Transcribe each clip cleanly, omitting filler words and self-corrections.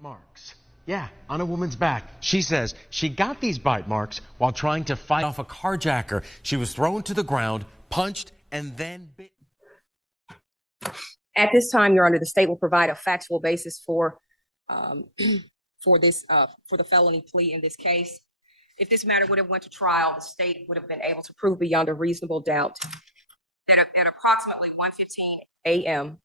Marks. Yeah, on a woman's back. She says she got these bite marks while trying to fight off a carjacker. She was thrown to the ground, punched, and then bit. At this time, Your Honor, the state will provide a factual basis for for the felony plea in this case. If this matter would have went to trial, the state would have been able to prove beyond a reasonable doubt that at approximately 1:15 a.m.,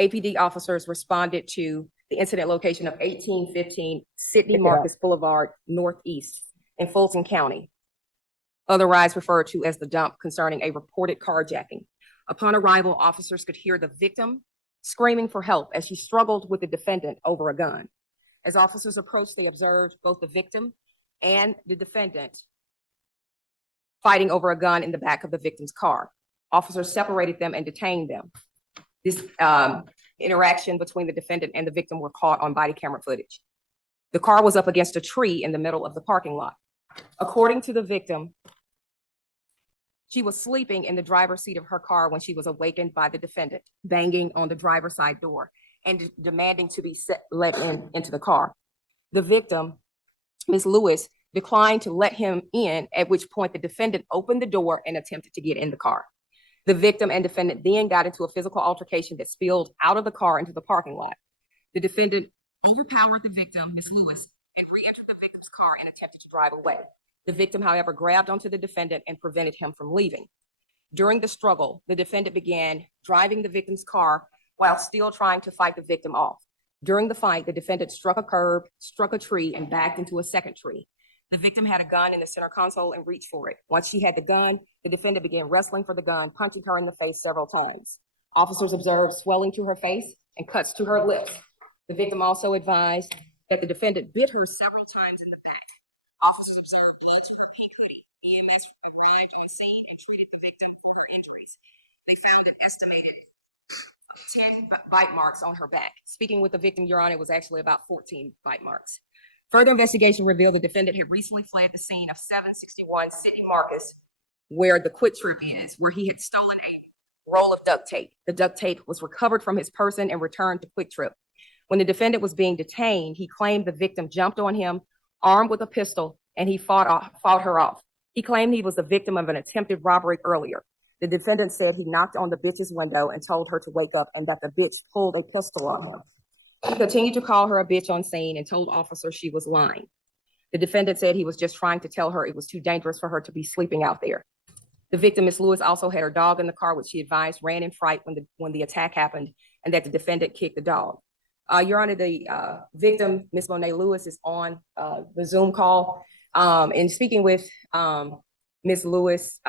APD officers responded to the incident location of 1815 Sidney Marcus Boulevard Northeast in Fulton County, otherwise referred to as the dump, concerning a reported carjacking. Upon arrival, officers could hear the victim screaming for help as she struggled with the defendant over a gun. As officers approached, they observed both the victim and the defendant fighting over a gun in the back of the victim's car. Officers separated them and detained them. This interaction between the defendant and the victim were caught on body camera footage. The car was up against a tree in the middle of the parking lot. According to the victim, she was sleeping in the driver's seat of her car when she was awakened by the defendant banging on the driver's side door and demanding to be let into the car. The victim, Ms. Lewis, declined to let him in, at which point the defendant opened the door and attempted to get in the car. The victim and defendant then got into a physical altercation that spilled out of the car into the parking lot. The defendant overpowered the victim, Ms. Lewis, and re-entered the victim's car and attempted to drive away. The victim, however, grabbed onto the defendant and prevented him from leaving. During the struggle, the defendant began driving the victim's car while still trying to fight the victim off. During the fight, the defendant struck a curb, struck a tree, and backed into a second tree. The victim had a gun in the center console and reached for it. Once she had the gun, the defendant began wrestling for the gun, punching her in the face several times. Officers observed swelling to her face and cuts to her lips. The victim also advised that the defendant bit her several times in the back. Officers observed blood to her pink hoodie. EMS arrived on scene and treated the victim for her injuries. They found an estimated 10 bite marks on her back. Speaking with the victim, Your Honor, it was actually about 14 bite marks. Further investigation revealed the defendant had recently fled the scene of 761 Sidney Marcus, where the Quick Trip is, where he had stolen a roll of duct tape. The duct tape was recovered from his person and returned to Quick Trip. When the defendant was being detained, he claimed the victim jumped on him, armed with a pistol, and he fought her off. He claimed he was the victim of an attempted robbery earlier. The defendant said he knocked on the bitch's window and told her to wake up and that the bitch pulled a pistol on him. He continued to call her a bitch on scene and told officers she was lying. The defendant said he was just trying to tell her it was too dangerous for her to be sleeping out there. The victim, Ms. Lewis, also had her dog in the car, which she advised ran in fright when the attack happened, and that the defendant kicked the dog. Your Honor, the victim, Ms. Monet Lewis, is on the Zoom call. And speaking with Ms. Lewis,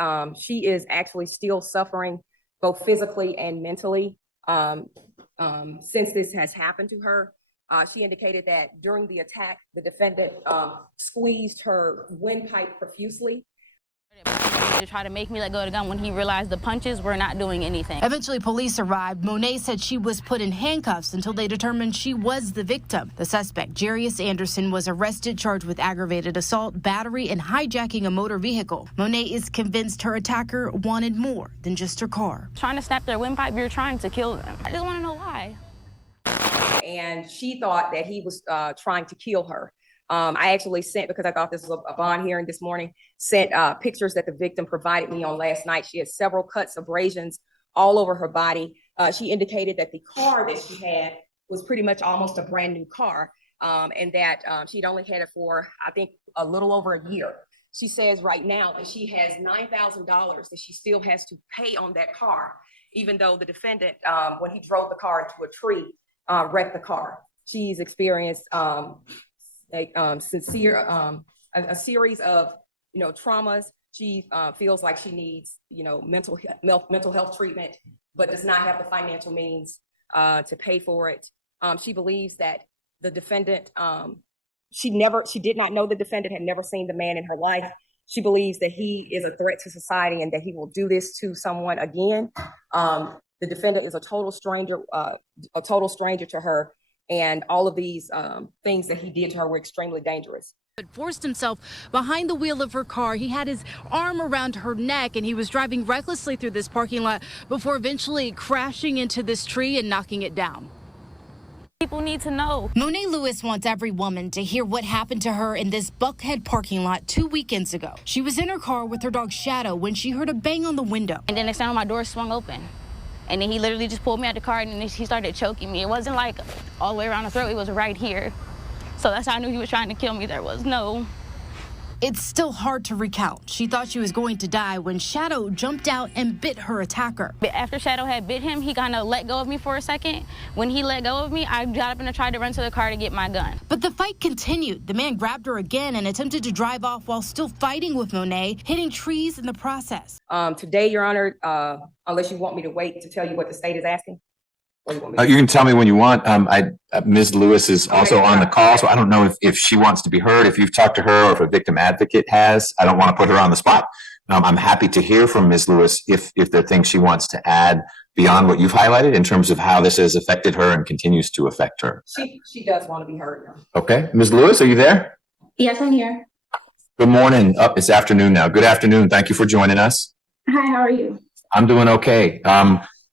she is actually still suffering both physically and mentally since this has happened to her. She indicated that during the attack, the defendant squeezed her windpipe profusely. To try to make me let go of the gun when he realized the punches were not doing anything. Eventually, police arrived. Monet said she was put in handcuffs until they determined she was the victim. The suspect, Jarius Anderson, was arrested, charged with aggravated assault, battery, and hijacking a motor vehicle. Monet is convinced her attacker wanted more than just her car. Trying to snap their windpipe, you're trying to kill them. I just want to know why. And she thought that he was trying to kill her. I actually sent, because I thought this was a bond hearing this morning, sent pictures that the victim provided me on last night. She had several cuts, abrasions all over her body. She indicated that the car that she had was pretty much almost a brand new car, and that she'd only had it for, I think, a little over a year. She says right now that she has $9,000 that she still has to pay on that car, even though the defendant, when he drove the car into a tree, wrecked the car. She's experienced a series of, traumas. She feels like she needs, mental health treatment, but does not have the financial means to pay for it. She believes that the defendant, she did not know the defendant, had never seen the man in her life. She believes that he is a threat to society and that he will do this to someone again. The defendant is a total stranger to her. And all of these things that he did to her were extremely dangerous. But forced himself behind the wheel of her car. He had his arm around her neck and he was driving recklessly through this parking lot before eventually crashing into this tree and knocking it down. People need to know. Monet Lewis wants every woman to hear what happened to her in this Buckhead parking lot 2 weekends ago. She was in her car with her dog Shadow when she heard a bang on the window. And then next time my door swung open. And then he literally just pulled me out the car and then he started choking me. It wasn't like all the way around the throat, it was right here. So that's how I knew he was trying to kill me. There was no. It's still hard to recount. She thought she was going to die when Shadow jumped out and bit her attacker. But after Shadow had bit him, he kind of let go of me for a second. When he let go of me, I got up and tried to run to the car to get my gun. But the fight continued. The man grabbed her again and attempted to drive off while still fighting with Monet, hitting trees in the process. Today, Your Honor, unless you want me to wait to tell you what the state is asking. Or you want me to- You can tell me when you want. Ms. Lewis is also on the call, so I don't know if she wants to be heard, if you've talked to her, or if a victim advocate has. I don't want to put her on the spot. I'm happy to hear from Ms. Lewis if there are things she wants to add beyond what you've highlighted in terms of how this has affected her and continues to affect her. She does want to be heard now. Okay. Ms. Lewis, are you there? Yes, I'm here. Good morning. It's afternoon now. Good afternoon. Thank you for joining us. Hi, how are you? I'm doing okay.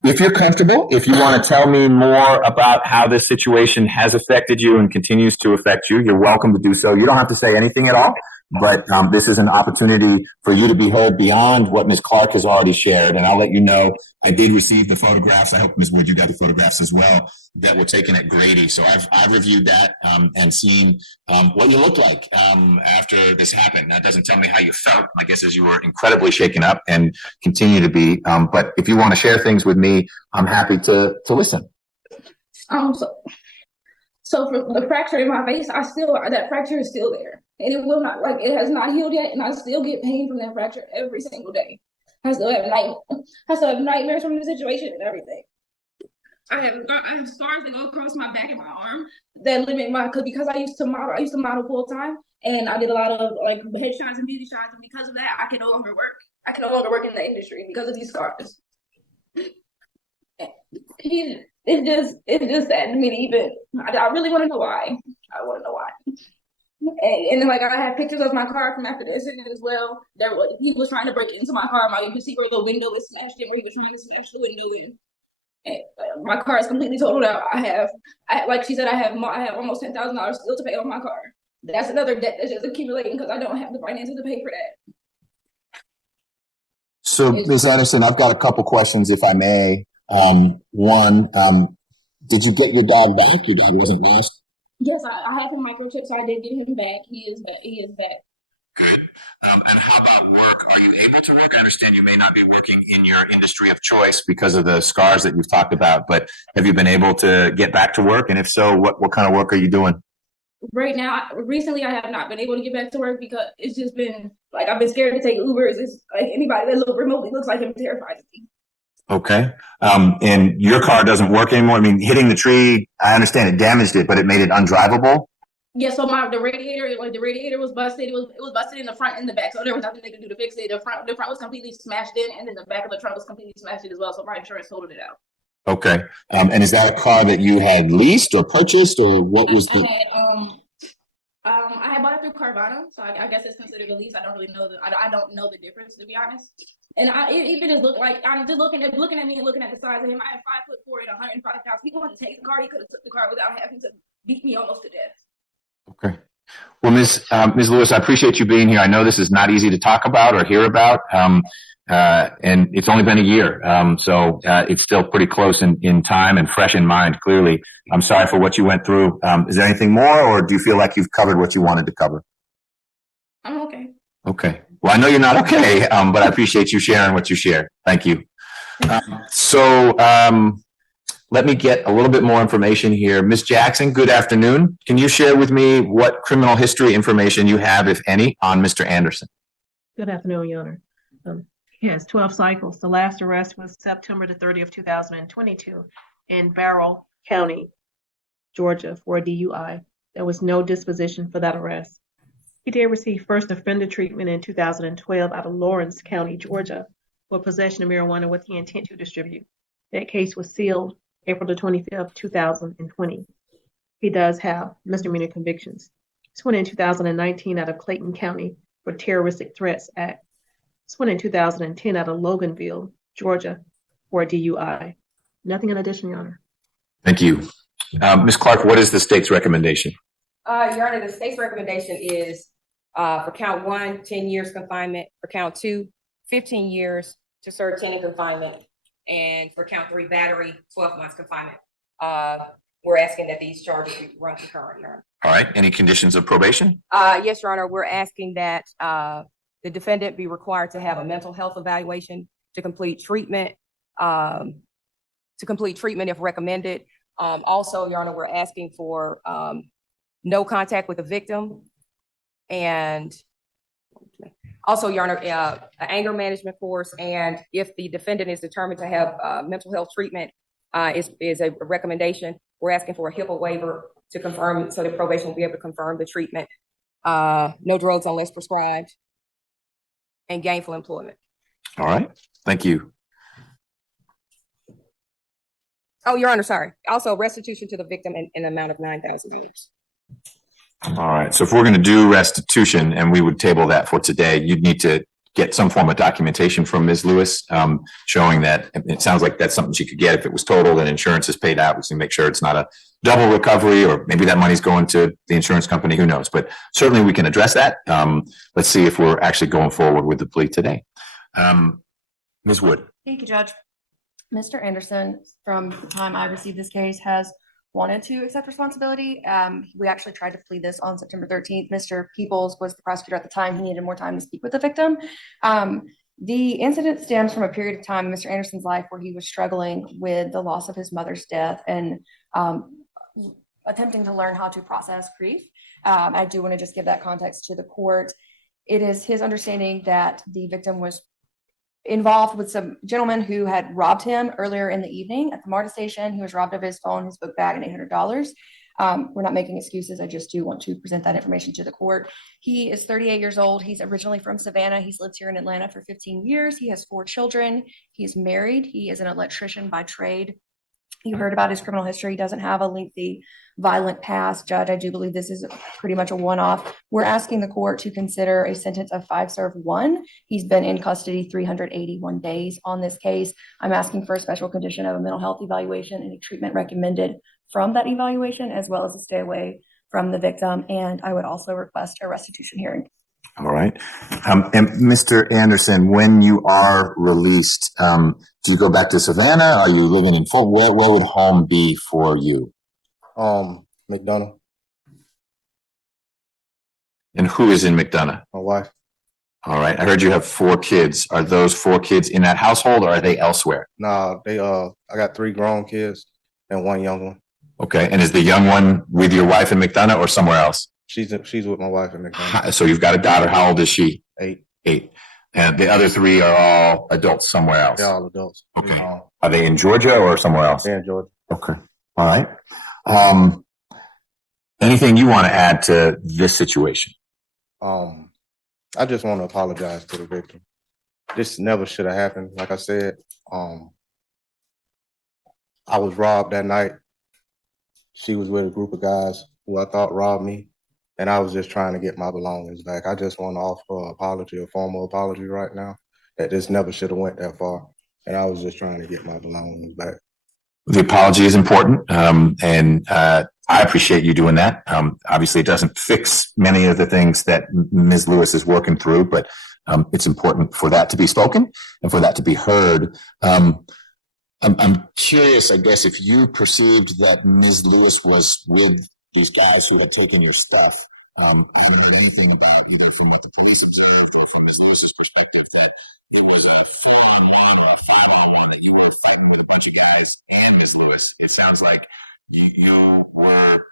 If you're comfortable, if you want to tell me more about how this situation has affected you and continues to affect you, you're welcome to do so. You don't have to say anything at all, but this is an opportunity for you to be heard beyond what Ms. Clark has already shared. And I'll let you know, I did receive the photographs. I hope, Ms. Wood, you got the photographs as well that were taken at Grady. So I've reviewed that and seen what you looked like after this happened. That doesn't tell me how you felt. My guess is you were incredibly shaken up and continue to be. But if you want to share things with me, I'm happy to listen. So for the fracture in my face, that fracture is still there. And it will not, it has not healed yet, and I still get pain from that fracture every single day. I still have nightmares from the situation and everything. I have scars that go across my back and my arm that limit because I used to model full time, and I did a lot of headshots and beauty shots, and because of that, I can no longer work. I can no longer work in the industry because of these scars. It's just sad to me to even. I really want to know why. I want to know why. And then I have pictures of my car from after the incident as well. He was trying to break into my car. You can see where the window was smashed in, where he was trying to smash the window in. And my car is completely totaled out. Like she said, I have almost $10,000 still to pay on my car. That's another debt that's just accumulating because I don't have the finances to pay for that. So, Ms. Anderson, I've got a couple questions, if I may. One, did you get your dog back? Your dog wasn't lost? Yes, I have him microchipped, so I did get him back. He is back. Good. And how about work? Are you able to work? I understand you may not be working in your industry of choice because of the scars that you've talked about, but have you been able to get back to work? And if so, what kind of work are you doing? Right now, recently, I have not been able to get back to work because it's just been I've been scared to take Ubers. It's anybody that remotely looks like him terrifies me. Okay. And your car doesn't work anymore. I mean, hitting the tree, I understand it damaged it, but it made it undrivable. Yeah, so the radiator was busted. It was busted in the front and the back. So there was nothing they could do to fix it. The front was completely smashed in, and then the back of the trunk was completely smashed in as well. So my insurance totaled it out. Okay. And is that a car that you had leased or purchased, or what was the? I had bought it through Carvana, so I guess it's considered a lease. I don't really know I don't know the difference, to be honest. And it just looked like I'm just looking at me and looking at the size of him. I am 5'4" and 105 pounds. He wanted to take the car. He could have took the car without having to beat me almost to death. Okay. Well, Ms. Lewis, I appreciate you being here. I know this is not easy to talk about or hear about, and it's only been a year, so it's still pretty close in time and fresh in mind, clearly. I'm sorry for what you went through. Is there anything more, or do you feel like you've covered what you wanted to cover? I'm okay. Okay. Well, I know you're not okay, but I appreciate you sharing what you shared. Thank you. Let me get a little bit more information here. Ms. Jackson, good afternoon. Can you share with me what criminal history information you have, if any, on Mr. Anderson? Good afternoon, Your Honor. He has 12 cycles. The last arrest was September the 30th, 2022 in Barrow County, Georgia for a DUI. There was no disposition for that arrest. He did receive first offender treatment in 2012 out of Lawrence County, Georgia, for possession of marijuana with the intent to distribute. That case was sealed April the 25th, 2020. He does have misdemeanor convictions. Sworn in 2019 out of Clayton County for Terroristic Threats Act. Sworn in 2010 out of Loganville, Georgia for a DUI. Nothing in addition, Your Honor. Thank you. Ms. Clark, what is the state's recommendation? Your Honor, the state's recommendation is for count 1, 10 years confinement. For count 2, 15 years to serve 10 in confinement. And for count 3, battery, 12 months confinement. We're asking that these charges be run concurrent, Your Honor. All right. Any conditions of probation? Yes, Your Honor, we're asking that the defendant be required to have a mental health evaluation to complete treatment, if recommended. Also, Your Honor, we're asking for no contact with the victim. And also, Your Honor, an anger management course. And if the defendant is determined to have mental health treatment is a recommendation, we're asking for a HIPAA waiver to confirm, so the probation will be able to confirm the treatment. No drugs unless prescribed, and gainful employment. All right. Thank you. Oh, Your Honor, sorry. Also restitution to the victim in an amount of $9,000. All right. So if we're going to do restitution and we would table that for today, you'd need to get some form of documentation from Ms. Lewis showing that it sounds like that's something she could get if it was totaled and insurance is paid out. We can make sure it's not a double recovery, or maybe that money's going to the insurance company. Who knows? But certainly we can address that. Let's see if we're actually going forward with the plea today. Ms. Wood. Thank you, Judge. Mr. Anderson, from the time I received this case, has wanted to accept responsibility. We actually tried to plead this on September 13th. Mr. Peoples was the prosecutor at the time. He needed more time to speak with the victim. The incident stems from a period of time in Mr. Anderson's life where he was struggling with the loss of his mother's death and attempting to learn how to process grief. I do want to just give that context to the court. It is his understanding that the victim was involved with some gentleman who had robbed him earlier in the evening at the MARTA station. He was robbed of his phone, his book bag, and $800. We're not making excuses. I just do want to present that information to the court. He is 38 years old. He's originally from Savannah. He's lived here in Atlanta for 15 years. He has 4 children. He's married. He is an electrician by trade. You heard about his criminal history. He doesn't have a lengthy violent past. Judge, I do believe this is pretty much a one-off. We're asking the court to consider a sentence of 5-1. He's been in custody 381 days on this case. I'm asking for a special condition of a mental health evaluation and a treatment recommended from that evaluation, as well as a stay away from the victim. And I would also request a restitution hearing. All right. And Mr. Anderson, when you are released, do you go back to Savannah? Are you living in Fort? Where would home be for you? McDonough. And who is in McDonough? My wife. All right. I heard you have 4 kids. Are those 4 kids in that household, or are they elsewhere? Nah, I got 3 grown kids and 1 young one. Okay. And is the young one with your wife in McDonough or somewhere else? She's with my wife in McDonough. So you've got a daughter. How old is she? 8. 8. And the other 3 are all adults somewhere else? They're all adults. Okay. Are they in Georgia or somewhere else? They're in Georgia. Okay. All right. Anything you want to add to this situation? I just want to apologize to the victim. This never should have happened. Like I said, I was robbed that night. She was with a group of guys who I thought robbed me, and I was just trying to get my belongings back. I just want to offer an apology, a formal apology right now, that this never should have went that far, and I was just trying to get my belongings back. The apology is important, and I appreciate you doing that. Obviously, it doesn't fix many of the things that Ms. Lewis is working through, but it's important for that to be spoken and for that to be heard. I'm curious, I guess, if you perceived that Ms. Lewis was with these guys who had taken your stuff. I haven't heard anything about, either from what the police observed or from Ms. Lewis's perspective, that it was a 4-on-1 or a 5-on-1, that you were fighting with a bunch of guys and Ms. Lewis. It sounds like you were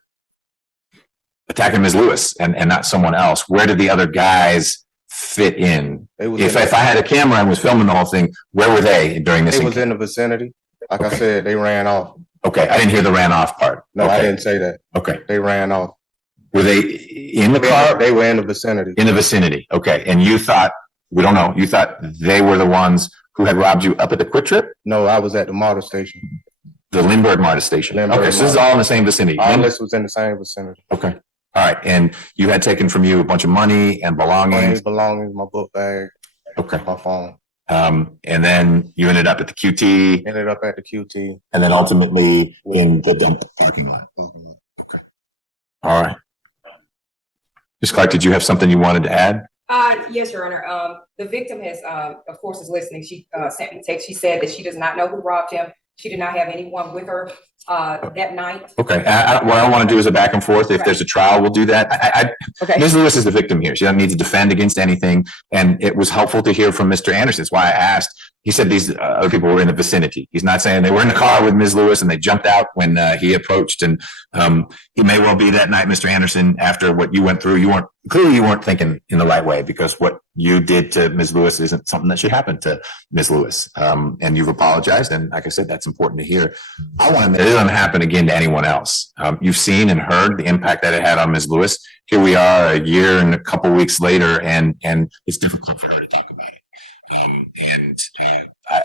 attacking Ms. Lewis and not someone else. Where did the other guys fit in? If I had a camera and was filming the whole thing, where were they during this? They was in the vicinity. Like I said, they ran off. Okay, I didn't hear the ran off part. No, okay. I didn't say that. Okay. They ran off. Were they in the car? They were in the vicinity. In the vicinity. Okay. And you thought, we don't know, you thought they were the ones who had robbed you up at the Quick Trip? No, I was at the MARTA station. The Lindbergh MARTA station. Lindbergh Okay, so this is MARTA. all in the same vicinity. All this was in the same vicinity. Okay. All right. And you had taken from you a bunch of money and belongings. Belongings, my book bag, Okay. my phone. And then you ended up at the QT Ended up at the QT. and then ultimately in the dump parking lot. Okay. All right. Ms. Clark, did you have something you wanted to add? Yes, Your Honor. The victim has, of course, is listening. She sent me a text. She said that she does not know who robbed him. She did not have anyone with her that night. Okay. What I want to do is a back and forth. If there's a trial, we'll do that. Okay. Ms. Lewis is the victim here. She doesn't need to defend against anything. And it was helpful to hear from Mr. Anderson. That's why I asked. He said these other people were in the vicinity. He's not saying they were in the car with Ms. Lewis and they jumped out when he approached. And he may well be that night, Mr. Anderson, after what you went through, you weren't thinking in the right way, because what you did to Ms. Lewis isn't something that should happen to Ms. Lewis. And you've apologized. And like I said, that's important to hear. I want to admit it doesn't happen again to anyone else. You've seen and heard the impact that it had on Ms. Lewis. Here we are a year and a couple weeks later, and it's difficult for her to talk about it.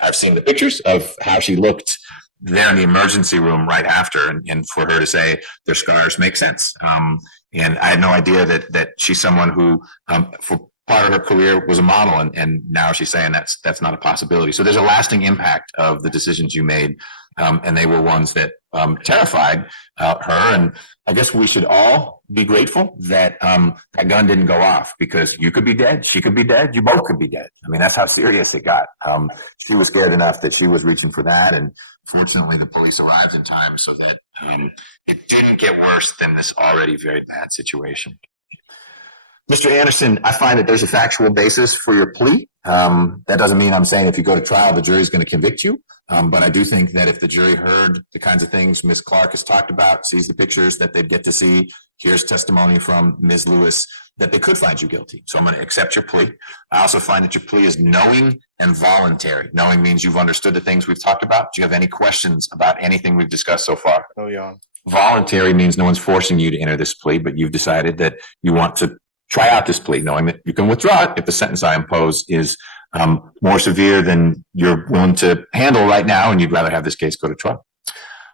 I've seen the pictures of how she looked there in the emergency room right after, and for her to say their scars make sense. And I had no idea that she's someone who, for part of her career, was a model, and now she's saying that's not a possibility. So there's a lasting impact of the decisions you made, and they were ones that terrified her. And I guess we should all be grateful that that gun didn't go off, because you could be dead, she could be dead, you both could be dead. I mean, that's how serious it got. She was scared enough that she was reaching for that, and fortunately the police arrived in time so that it didn't get worse than this already very bad situation. Mr. Anderson, I find that there's a factual basis for your plea. That doesn't mean I'm saying if you go to trial, the jury's going to convict you. But I do think that if the jury heard the kinds of things Ms. Clark has talked about, sees the pictures that they'd get to see, here's testimony from Ms. Lewis, that they could find you guilty. So I'm going to accept your plea. I also find that your plea is knowing and voluntary. Knowing means you've understood the things we've talked about. Do you have any questions about anything we've discussed so far? No, Your Honor. Voluntary means no one's forcing you to enter this plea, but you've decided that you want to try out this plea, knowing that you can withdraw it if the sentence I impose is more severe than you're willing to handle right now, and you'd rather have this case go to trial.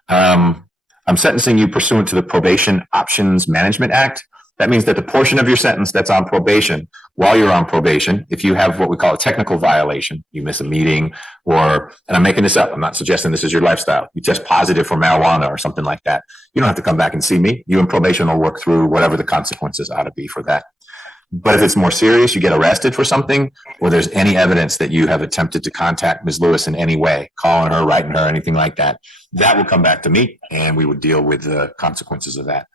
I'm sentencing you pursuant to the Probation Options Management Act. That means that the portion of your sentence that's on probation, while you're on probation, if you have what we call a technical violation, you miss a meeting, and I'm making this up, I'm not suggesting this is your lifestyle, you test positive for marijuana or something like that, you don't have to come back and see me. You and probation will work through whatever the consequences ought to be for that. But if it's more serious, you get arrested for something, or there's any evidence that you have attempted to contact Ms. Lewis in any way, calling her, writing her, anything like that, that will come back to me, and we would deal with the consequences of that.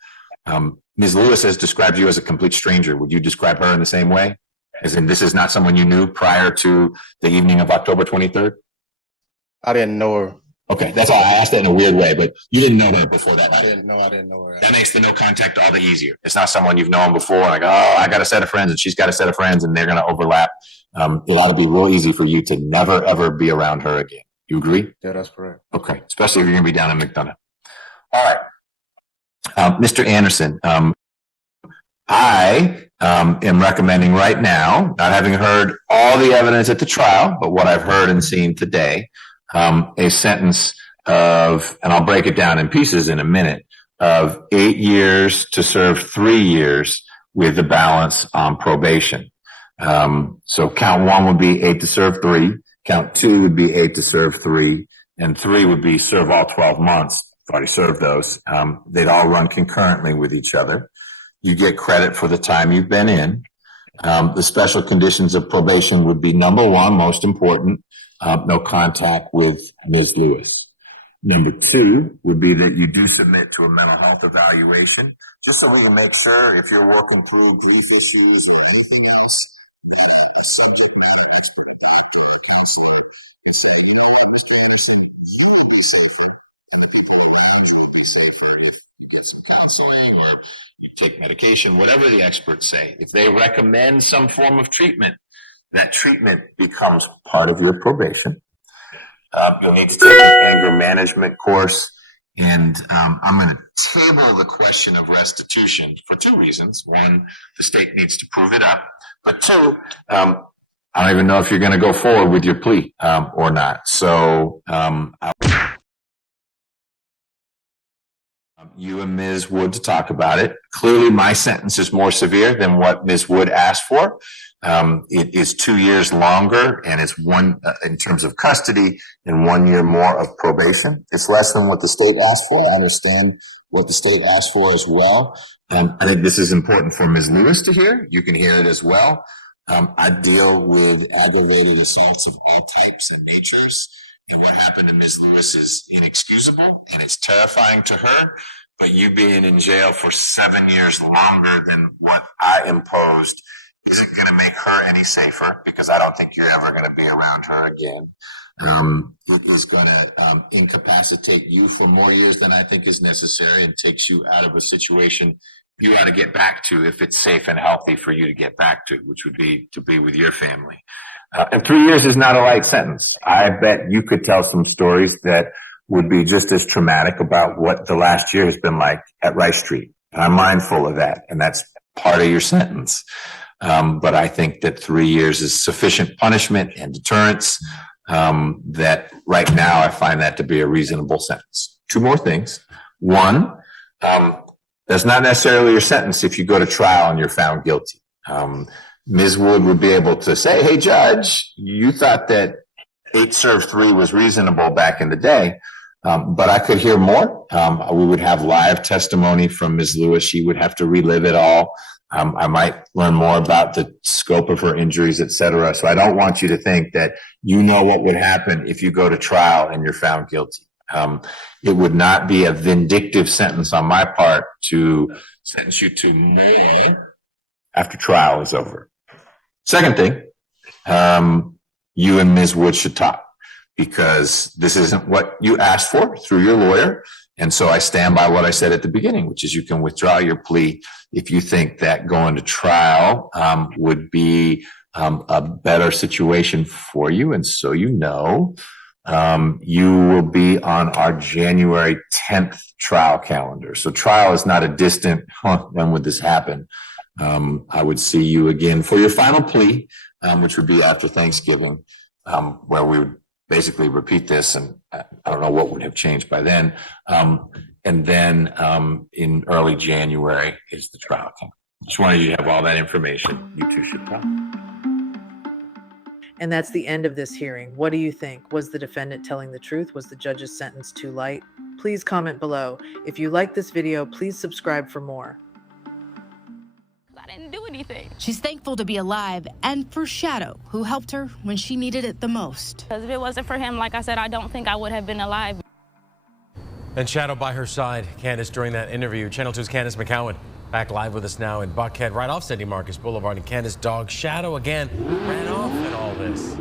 Ms. Lewis has described you as a complete stranger. Would you describe her in the same way? As in, this is not someone you knew prior to the evening of October 23rd? I didn't know her. Okay, that's all. I asked that in a weird way, but you didn't know her before that. I didn't know her. That makes the no contact all the easier. It's not someone you've known before, like, oh, I got a set of friends and she's got a set of friends and they're going to overlap. It ought to be real easy for you to never, ever be around her again. You agree? Yeah, that's correct. Okay, especially if you're going to be down in McDonough. All right. Mr. Anderson, I am recommending right now, not having heard all the evidence at the trial, but what I've heard and seen today, a sentence of, and I'll break it down in pieces in a minute, of 8 years to serve 3 years with the balance on probation. So count 1 would be 8 to serve 3, count 2 would be 8 to serve 3, and 3 would be serve all 12 months. I've already served those. They'd all run concurrently with each other. You get credit for the time you've been in. The special conditions of probation would be, number 1, most important, no contact with Ms. Lewis. Number 2 would be that you do submit to a mental health evaluation, just so we can make sure if you're working through grief issues or anything else, you will be safer, and the people at home will be safer if you get some counseling or you take medication, whatever the experts say. If they recommend some form of treatment, that treatment becomes part of your probation. You'll need to take an anger management course. And I'm going to table the question of restitution for 2 reasons. 1, the state needs to prove it up. But 2, I don't even know if you're going to go forward with your plea or not. So You and Ms. Wood to talk about it. Clearly, my sentence is more severe than what Ms. Wood asked for. It is 2 years longer, and it's one in terms of custody and 1 year more of probation. It's less than what the state asked for. I understand what the state asked for as well. I think this is important for Ms. Lewis to hear. You can hear it as well. I deal with aggravated assaults of all types and natures. And what happened to Ms. Lewis is inexcusable, and it's terrifying to her. But you being in jail for 7 years longer than what I imposed isn't going to make her any safer, because I don't think you're ever going to be around her again. It is going to incapacitate you for more years than I think is necessary, and takes you out of a situation you ought to get back to if it's safe and healthy for you to get back to, which would be to be with your family. And 3 years is not a light sentence. I bet you could tell some stories that would be just as traumatic about what the last year has been like at Rice Street. And I'm mindful of that, and that's part of your sentence. But I think that 3 years is sufficient punishment and deterrence, that right now I find that to be a reasonable sentence. Two more things. One, that's not necessarily your sentence if you go to trial and you're found guilty. Ms. Wood would be able to say, hey, judge, you thought that 8 serve 3 was reasonable back in the day, but I could hear more. We would have live testimony from Ms. Lewis. She would have to relive it all. I might learn more about the scope of her injuries, et cetera. So I don't want you to think that you know what would happen if you go to trial and you're found guilty. It would not be a vindictive sentence on my part to sentence you to more after trial is over. Second thing, you and Ms. Wood should talk, because this isn't what you asked for through your lawyer. And so I stand by what I said at the beginning, which is you can withdraw your plea if you think that going to trial would be a better situation for you. And so you know, you will be on our January 10th trial calendar. So trial is not a distant, when would this happen? I would see you again for your final plea, which would be after Thanksgiving, where we would basically repeat this, and I don't know what would have changed by then. And then in early January is the trial. Just wanted you to have all that information. You two should talk. And that's the end of this hearing. What do you think? Was the defendant telling the truth? Was the judge's sentence too light? Please comment below. If you like this video, please subscribe for more. I didn't do anything. She's thankful to be alive and for Shadow, who helped her when she needed it the most. Because if it wasn't for him, like I said, I don't think I would have been alive. And Shadow by her side, Candace, during that interview. Channel 2's Candace McCowan back live with us now in Buckhead, right off Sandy Marcus Boulevard. And Candace's dog, Shadow, again, ran off in all this.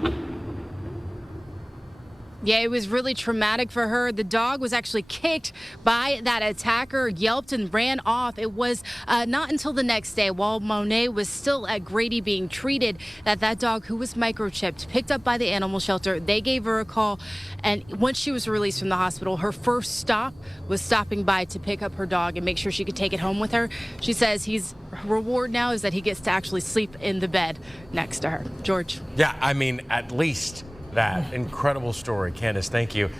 Yeah, it was really traumatic for her. The dog was actually kicked by that attacker, yelped and ran off. It was not until the next day, while Monet was still at Grady being treated, that dog, who was microchipped, picked up by the animal shelter. They gave her a call, and once she was released from the hospital, her first stop was stopping by to pick up her dog and make sure she could take it home with her. She says her reward now is that he gets to actually sleep in the bed next to her. George. Yeah, I mean, at least that. Incredible story. Candace, thank you.